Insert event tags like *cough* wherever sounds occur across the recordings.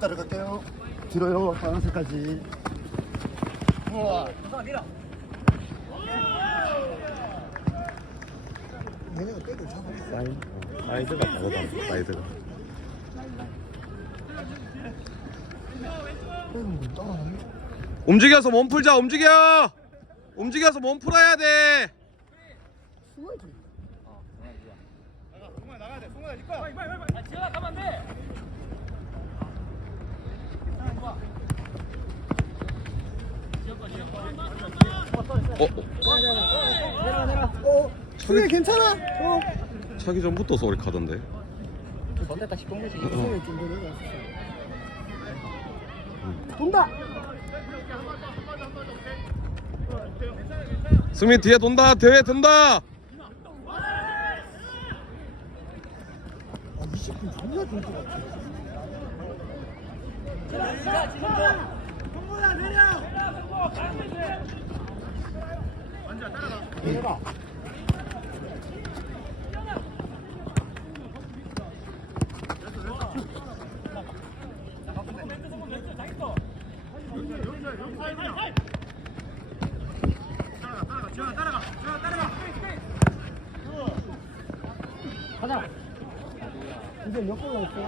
따라 갈게요. 들어요. 파란색까지. 얘네가 백을 잡아. 사이, 어, 사이드가 다르다. 사이드가. 백은 따라가네. 움직여서 몸 풀자. 움직여. 움직여서 몸 풀어야 돼. 숨어야지. 어, 어, 내려 내려. 어. 수혜 괜찮아. 어. 차기 전부터 소리 카던데. 던졌다 싶은 거지. 수혜 좀. 돈다. 승민 뒤에 돈다. 대회 든다. 아 20분 존나 될것 같아. 내려라. 가자. 이제 몇 골 넣었어?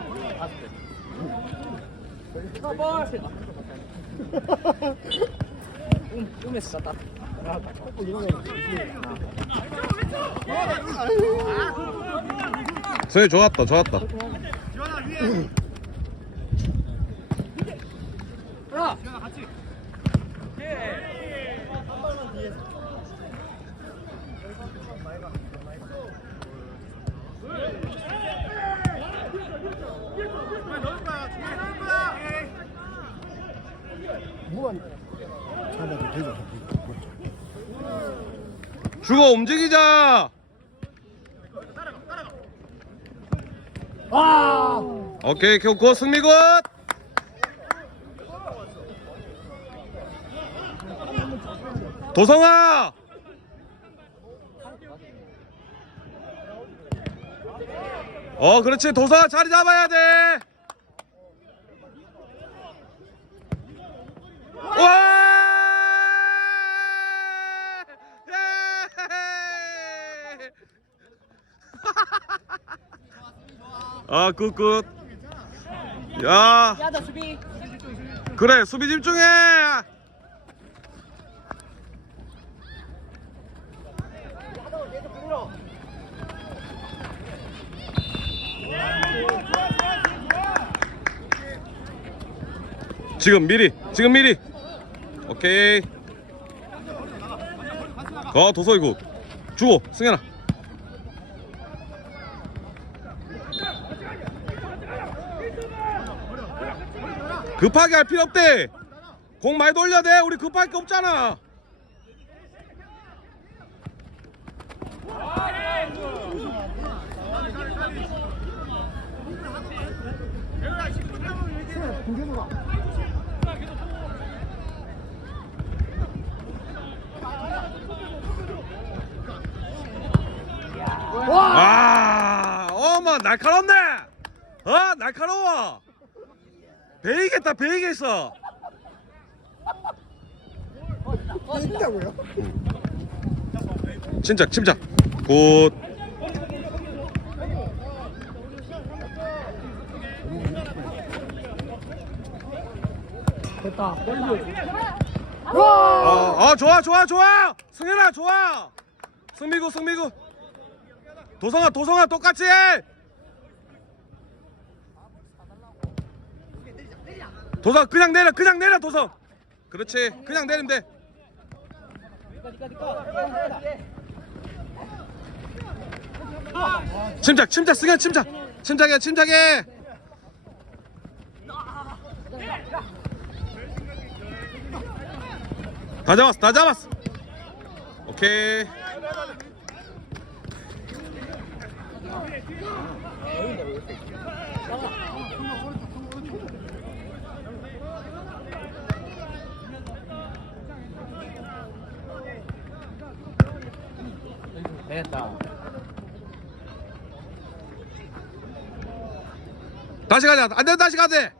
꿈에서 잤다. 승민 좋았다. 좋았다. *laughs* 무한 잡아도 되죠. 죽어 움직이자. 아! 오케이 굿 승리 굿. 도성아. 어 그렇지 도성아 자리 잡아야 돼. 와! 예! 아 굿굿. 야 수비. 그래 수비 집중해. 지금 미리 지금 미리 오케이 어 도서 이거 주고 승현아 급하게 할 필요 없대. 공 많이 돌려야 돼. 우리 급할 게 없잖아. 와 어머 날카롭네. 어 날카로워 베이겠다 베이겠어 뺀다고요? 침착 침착 굿 됐다. 빨리. 어, 어 좋아 좋아 좋아 승현아 좋아 승미구 승미구 도성아 도성아 똑같이 해 도성 그냥 내려 그냥 내려 도성 그렇지. 그냥 내리면 돼. 침착 침착 승현 침착. 침착해 침착해. 다 잡았어 다 잡았어. 오케이 됐다. 다시 가자. 안 돼, 다시 가자.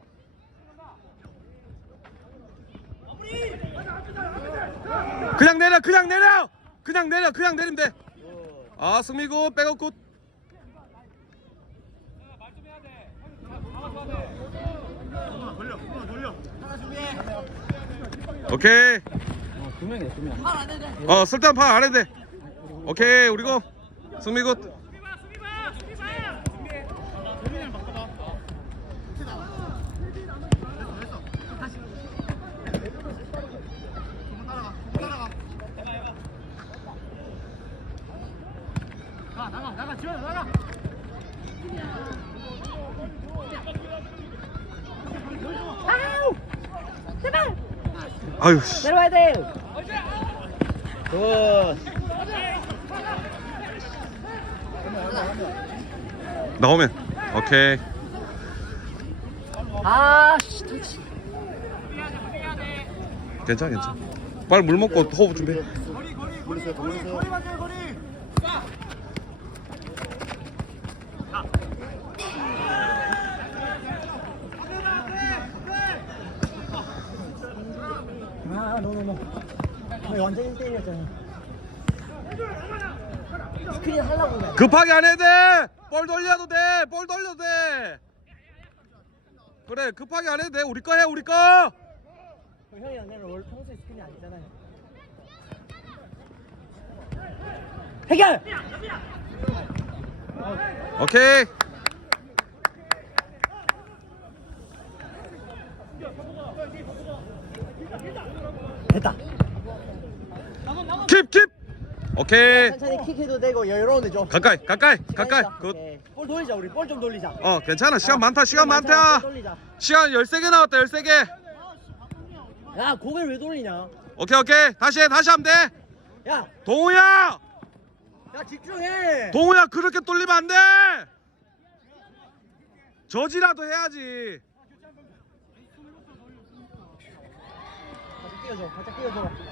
그냥 내려, 그냥 내려, 그냥 내려, 그냥 내리면 돼. 아, 승미고 백업 굿. 오케이. 어, 쓸데없는 파안 해도 돼. 오케이 우리 고 승미 굿 아유 씨. 내려와야 돼. 굿. 나오면 오케이 아, 씨, 터치. 괜찮아 괜찮아 빨리 물 먹고 호흡 준비해 아, 노노노. 너 완전 1대1이었잖아. 스크린 하려고 그래. 급하게 안 해도 돼 볼 돌려도 돼 볼 돌려도 돼 그래 급하게 안 해도 돼 우리 거 해 우리 거그 형이랑 내가 원래 평소에 스크린이 아니잖아요. 해결! 오케이 됐다. 킵킵 오케이 천천히 킥해도 되고 여유로운데 좀. 가까이 가까이 가까이. 굿 네. 볼 돌리자 우리 볼 좀 돌리자. 어 괜찮아 시간 많다 시간 많다 볼 돌리자. 시간 13개 나왔다 13개 야 고개를 왜 돌리냐? 오케이 오케이 다시 해 다시 하면 돼 야, 동우야 야 집중해. 동우야 그렇게 돌리면 안 돼 저지라도 해야지 뛰어줘. 같이 뛰어줘.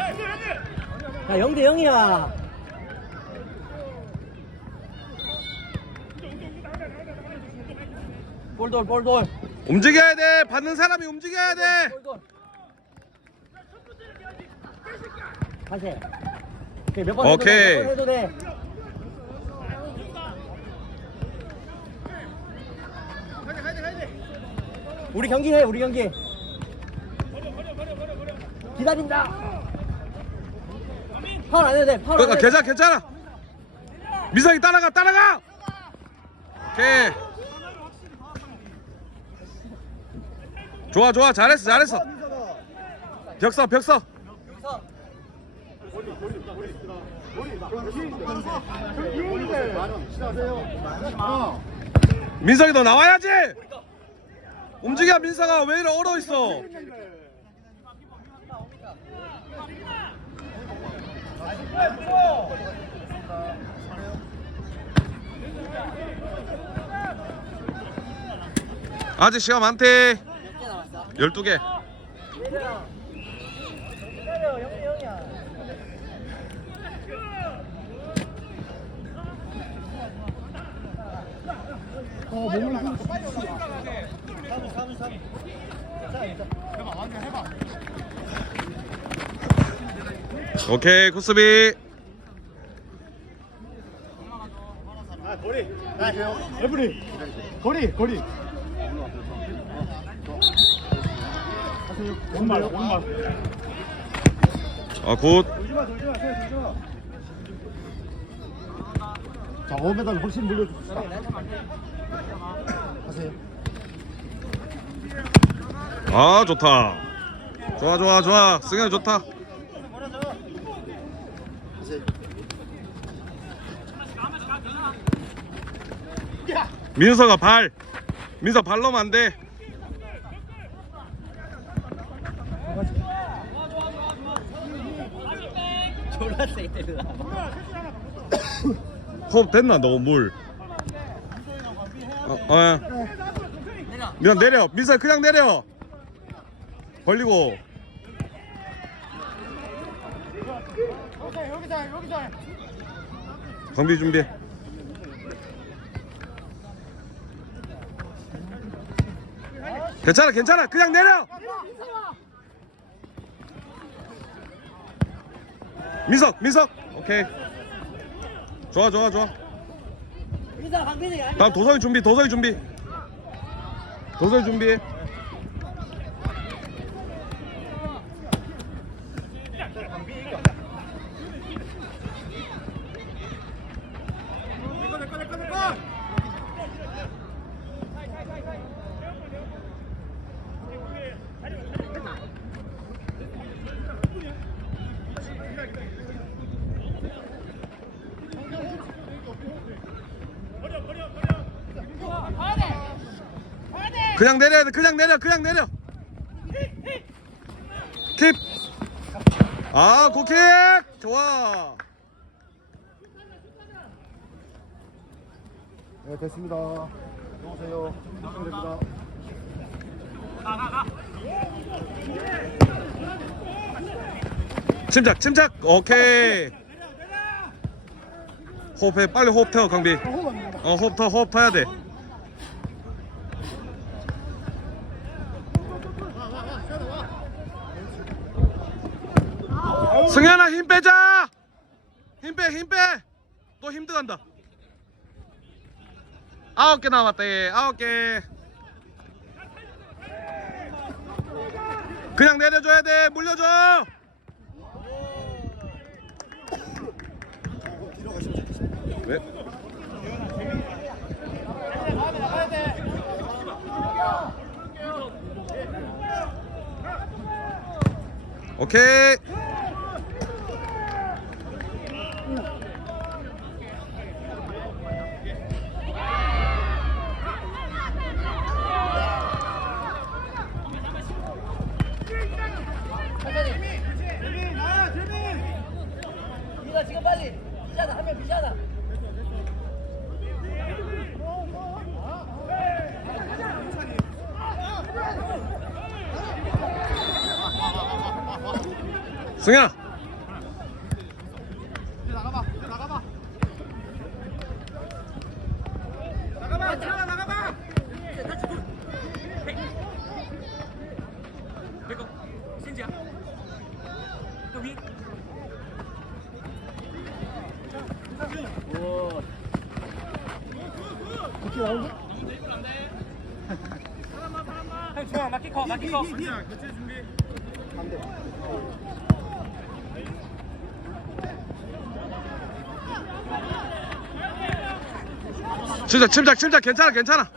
야 0대 0이야. 볼돌 볼돌. 움직여야 돼 받는 사람이 움직여야 돼 볼돌. 다시. 오케이 몇번 해도 오케이. 돼. 몇번 해도 돼. 우리 경기 해. 우리 경기. 기다린다. 파울 안 해도 돼. 파울 안 그러니까 해도 돼. 괜찮아 괜찮아. 미성이 따라가 따라가! 오케이. 좋아 좋아. 잘했어 잘했어. 벽서 벽서. 민석이 너 나와야지! 움직여 민석아. 왜 이래 얼어 있어 아직 시간 많대 12개 기다려. 기다려. 0대 0이야. 어, 몸을 좀 오케이 굿수비. 에브리 거리 거리 오른발 오른발 아굿. 돌지마 돌지마 돌지마 자 5m 훨씬 물려줍시다. 하세요 아 좋다. 좋아 좋아 좋아. 승현 좋다 하세요 민서가 발. 민서 발 넣으면 안돼. 졸라 세게 때리다. 호흡 됐나 너물? 어, 어. 민서 내려. 민서 그냥 내려. 벌리고. 여기서 여기서 정비 준비 괜찮아 괜찮아. 그냥 내려. 민석 민석. 오케이. 좋아 좋아 좋아. 다음 도성이 준비 도성이 준비. 도성이 준비 그냥 내려야 돼. 그냥 내려. 그냥 내려. 킵아 굿킥 좋아. 네 됐습니다. 들어오세요. 됩니다. 침착 침착. 오케이. 호흡해. 빨리 호흡 태워 강비. 어 호흡 터 호흡 터야 돼 승현아 힘 빼자! 힘 빼 힘빼또 힘 들어간다. 아홉 개 남았다 얘 아홉 개. 그냥 내려줘야 돼 물려줘! 왜? 오케이. 민서 지금 빨리 비자다 한명 비자다 승현아. 침착 침착 침착 괜찮아 괜찮아.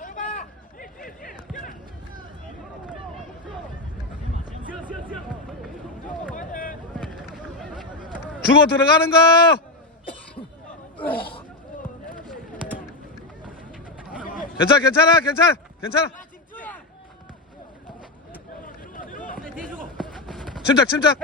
주고 들어가는 거. 괜찮아 괜찮아 괜찮아 괜찮아. 침착 침착.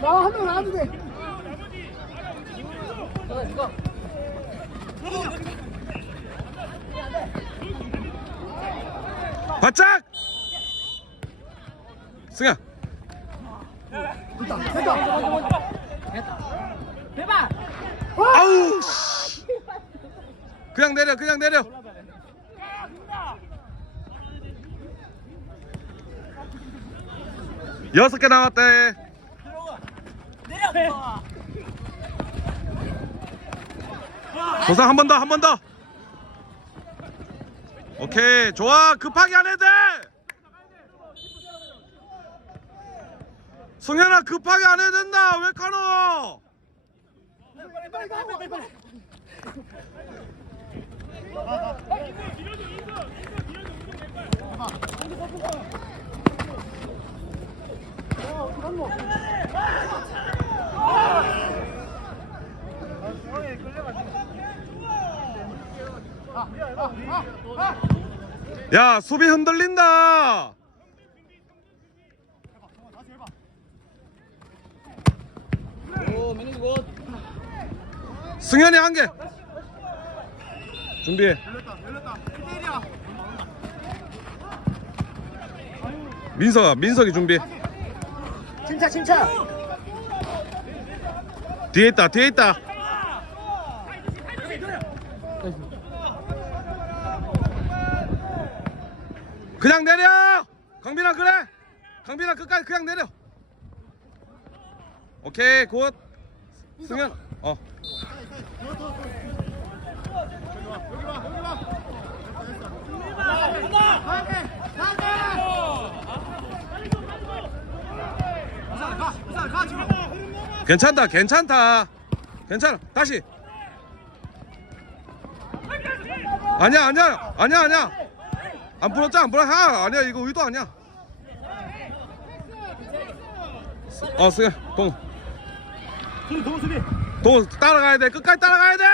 나한명 나와도 돼 바짝. 승현. 대박 아우. 씨. 그냥 내려 그냥 내려. 여섯 개 남았대. 도상 한 번 더 한 번 더. 오케이 좋아 급하게 안 해도 돼. 승현아 급하게 안 해도 된다 왜 카노? 야 수비 흔들린다. 승현이 한 개. 준비해 민석아 민석이 준비해 침착 침착 뒤에 있다 뒤에 있다. 그냥 내려! 강빈아 그래! 강빈아 끝까지 그냥 내려! 오케이 굿. 승현 어 괜찮다 괜찮다. 괜찮아. 다시. 아니야 아니야. 아니야 아니야. 안 불었잖아 안 불어? 하 아니야. 이거 의도 아니야. 어 승현 동 수비 동호 수비 동 따라가야 돼. 끝까지 따라가야 돼!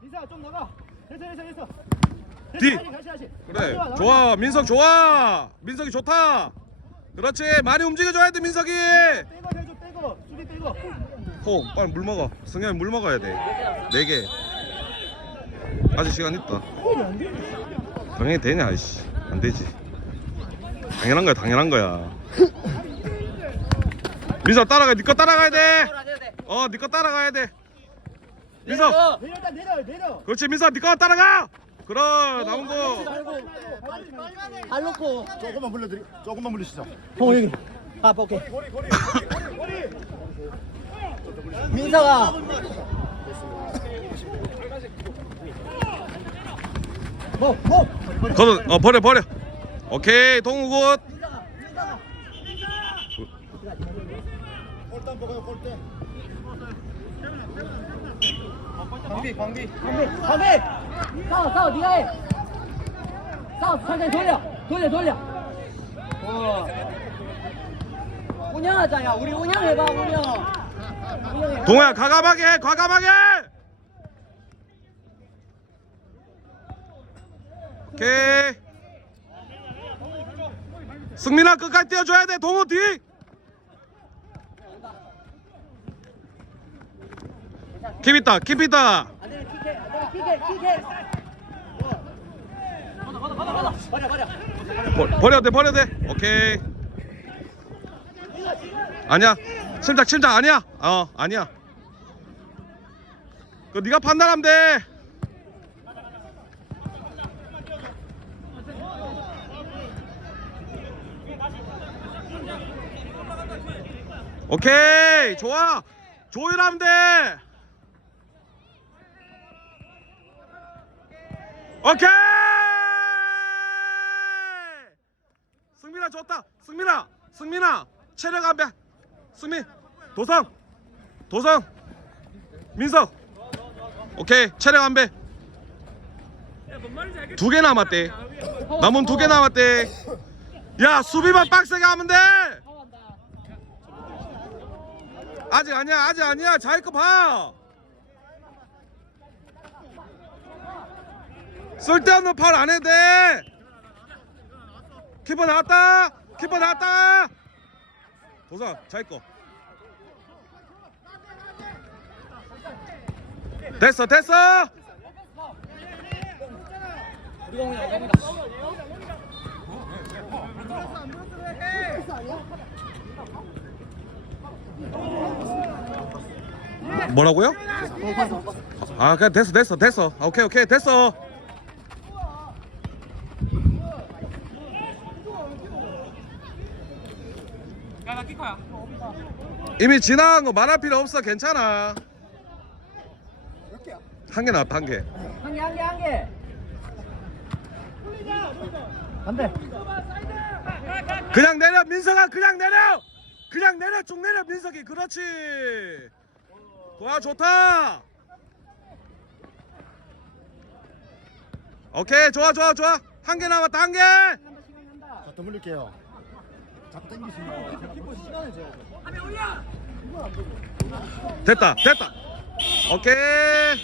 민사 좀 나가. 됐어 됐어 됐어. 뒤. 다시 다시 다시. 그래. 좋아. 민석 좋아. 민석이 좋다 그렇지. 많이 움직여줘야 돼 민석이. 빼고 해줘 빼고 수비 빼고 호 빨리 물 먹어. 승현이 물 먹어야 돼네개. 아직 시간 있다. 당연히 되냐 아이씨. 안 되지. 당연한 거야 당연한 거야. 민석 따라가 니거 따라가야 돼어니거 따라가야 돼. 민석. 내려 내려 내려 그렇지 민석 니거 따라가 그래 나온 거. 발 놓고 조금만 물려드리 조금만 물리시죠. 여기. 아 오케이. 민서가. 뭐뭐? 걷어 어 버려 버려. 오케이 동우 굿 골대 먹어요 골대. 광비 광비. 광비 광비! 싸워 싸워 네가 해. 싸워 천천히 돌려 돌려 돌려. 어 운영하자 야 우리 운영해봐 운영. 운영해 동호야 과감하게 해 과감하게! 오케이. 승민아 끝까지 뛰어줘야 돼 동호 뒤 킵 있다 킵 있다. 아들 킥해 아들 킥해 킥해 걷어 걷어 걷어 걷어 버려 버려 돼 버려도 돼. 오케이. 아니야. 침착 침착. 아니야. 어 아니야. 그 네가 판단하면 돼. 오케이. 좋아. 조율하면 돼 오케이! 승민아 좋다. 승민아 승민아. 체력 안 배. 승민 도성 도성. 민석. 오케이 체력 안 배. 두 개 남았대. 남은 두 개 남았대. 야 수비만 빡세게 하면 돼! 아직 아니야 아직 아니야. 자기 거 봐 쓸데없는 팔 안 해도 돼. 키퍼 나왔다. 키퍼 나왔다. 도사 자기 거. 됐어 됐어. 뭐라고요? 아 그냥 됐어 됐어 됐어. 아, 오케이 오케이 됐어 이미 지나간 거 말할 필요 없어. 괜찮아. 한개 나왔다 한개. 한 개 한 개 한개. 안돼 그냥 내려 민석아 그냥 내려! 그냥 내려 쭉 내려 민석이. 그렇지. 와 좋다. 오케이 좋아 좋아 좋아. 한 개 남았다 한개. 자더 물릴게요. 자꾸 줘야죠 됐다 됐다. 오케이